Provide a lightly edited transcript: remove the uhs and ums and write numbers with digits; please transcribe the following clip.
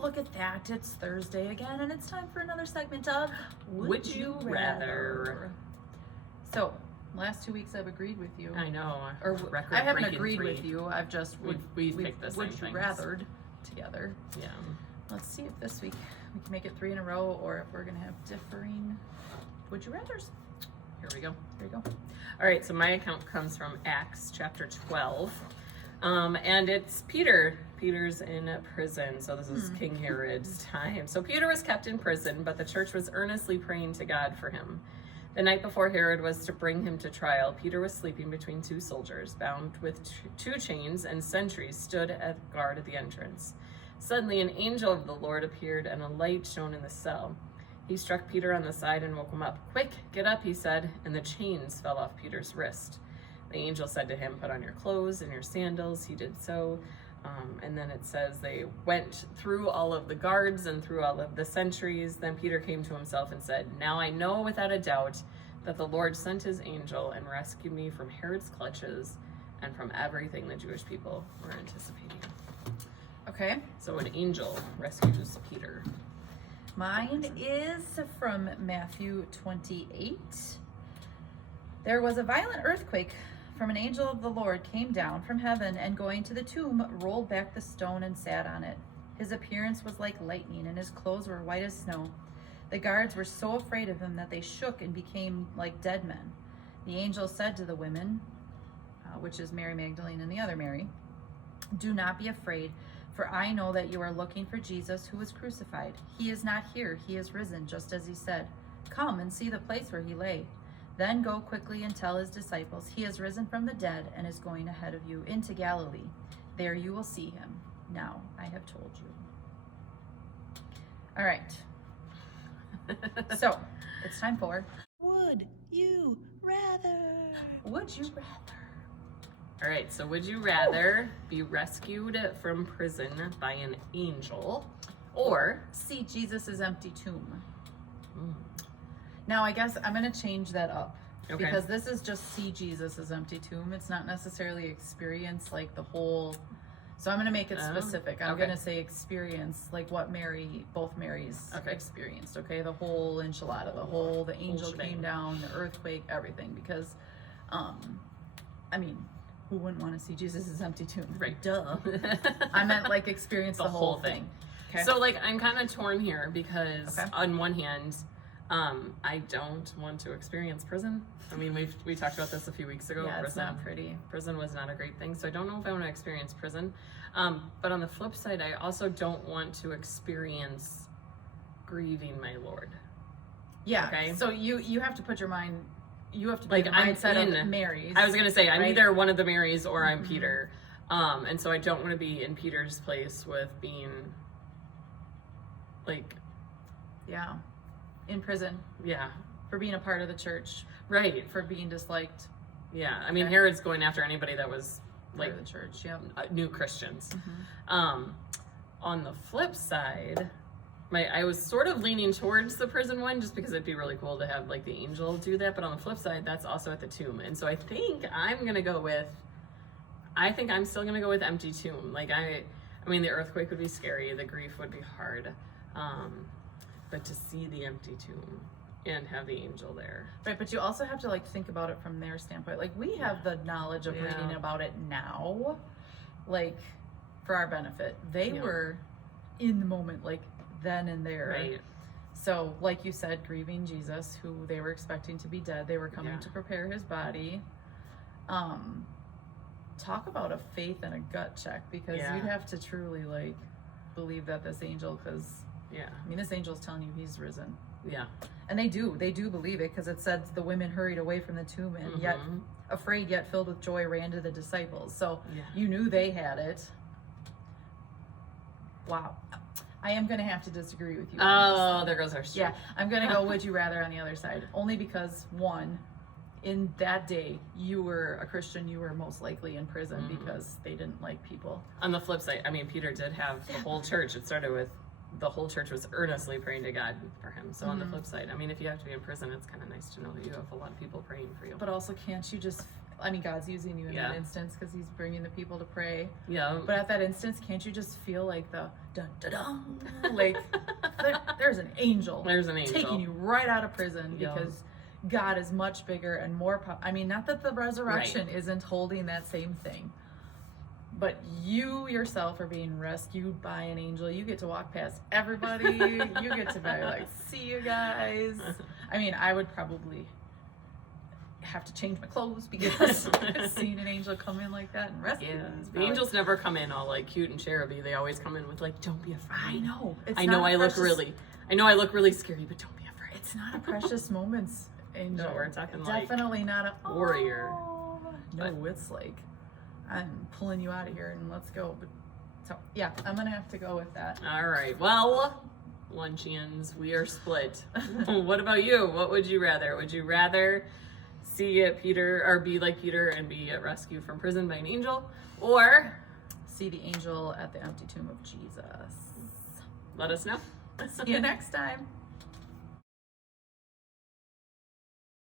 look at that. It's Thursday again, and it's time for another segment of Would You Rather? So, last 2 weeks I've agreed with you. I know. Or I haven't agreed with you. I've just we've picked the same Would You things. Rathered together. Yeah. Let's see if this week we can make it 3 in a row, or if we're gonna have differing Would You Rathers. Here we go. Here we go. All right, so my account comes from Acts chapter 12. And it's Peter. Peter's in prison, so this is King Herod's time. So Peter was kept in prison, but the church was earnestly praying to God for him. The night before Herod was to bring him to trial, Peter was sleeping between 2 soldiers, bound with 2 chains, and sentries stood at guard at the entrance. Suddenly an angel of the Lord appeared, and a light shone in the cell. He struck Peter on the side and woke him up. "Quick, get up," he said, and the chains fell off Peter's wrist. The angel said to him, "Put on your clothes and your sandals." He did so. And then it says they went through all of the guards and through all of the sentries. Then Peter came to himself and said, "Now I know without a doubt that the Lord sent his angel and rescued me from Herod's clutches and from everything the Jewish people were anticipating." Okay. So an angel rescues Peter. Mine is from Matthew 28. There was a violent earthquake, from an angel of the Lord came down from heaven, and going to the tomb, rolled back the stone and sat on it. His appearance was like lightning, and his clothes were white as snow. The guards were so afraid of him that they shook and became like dead men. The angel said to the women, which is Mary Magdalene and the other Mary, "Do not be afraid, for I know that you are looking for Jesus who was crucified. He is not here, he is risen, just as he said. Come and see the place where he lay. Then go quickly and tell his disciples, he has risen from the dead and is going ahead of you into Galilee. There you will see him. Now I have told you." All right. So, it's time for Would You Rather? Would you rather? All right, so would you rather be rescued from prison by an angel or see Jesus' empty tomb? Now, I guess I'm going to change that up. Okay. Because this is just see Jesus' empty tomb. It's not necessarily experience like the whole. So I'm going to make it specific. I'm okay. going to say experience like what both Marys experienced. Okay, the whole enchilada, the angel came down, the earthquake, everything. Because, I mean, who wouldn't want to see Jesus' empty tomb? Right. Duh. I meant like experience the whole thing. Okay. So like I'm kind of torn here because on one hand, I don't want to experience prison. I mean, we talked about this a few weeks ago. Yeah, prison, it's not pretty. Prison was not a great thing, so I don't know if I want to experience prison. But on the flip side, I also don't want to experience grieving my Lord. Yeah. Okay. So you have to put your mind. You have to be like the mindset of Mary's. I was gonna say I'm right? either one of the Marys or I'm Peter, and so I don't want to be in Peter's place with being like, yeah, in prison. Yeah. For being a part of the church. Right. For being disliked. Yeah. I mean, Herod's going after anybody that was like part of the church. Yep. New Christians. On the flip side, I was sort of leaning towards the prison one just because it'd be really cool to have like the angel do that. But on the flip side, that's also at the tomb. And so I think I'm still gonna go with empty tomb. Like I mean, the earthquake would be scary. The grief would be hard. But to see the empty tomb and have the angel there. Right, but you also have to like think about it from their standpoint. Like we have the knowledge of reading about it now, like for our benefit. They were in the moment, like then and there. Right. So like you said, grieving Jesus, who they were expecting to be dead. They were coming to prepare his body. Talk about a faith and a gut check, because you'd have to truly like believe that this angel, because I mean, this angel's telling you he's risen. Yeah. And they do believe it, because it says the women hurried away from the tomb and yet afraid yet filled with joy ran to the disciples. So you knew they had it. Wow. I am going to have to disagree with you. Oh, there goes our streak. Yeah, I'm going to go would you rather on the other side. Only because, one, in that day, you were a Christian, you were most likely in prison because they didn't like people. On the flip side, I mean, Peter did have the whole church. It started with the whole church was earnestly praying to God for him. So on the flip side, I mean, if you have to be in prison, it's kind of nice to know that you have a lot of people praying for you. But also, can't you just, I mean, God's using you in Yeah. that instance because he's bringing the people to pray. Yeah. But at that instance, can't you just feel like the dun dun dun? Like there's an angel. There's an angel. Taking you right out of prison Yeah. because God is much bigger and more I mean, not that the resurrection isn't holding that same thing. But you yourself are being rescued by an angel. You get to walk past everybody. You get to be like, see you guys. I mean, I would probably have to change my clothes because I've seen an angel come in like that and rescue me. It's The probably- angels never come in all like cute and cheruby. They always come in with like, don't be afraid. I know. I know I look really scary, but don't be afraid. It's not a precious moments angel. No, we're talking like definitely not a warrior. Oh. No, it's like I'm pulling you out of here and let's go. But so yeah, I'm gonna have to go with that. All right. Well, Lunchians, we are split. What about you? What would you rather? Would you rather see Peter or be like Peter and be rescued from prison by an angel, or See the angel at the empty tomb of Jesus. let us know? See you next time.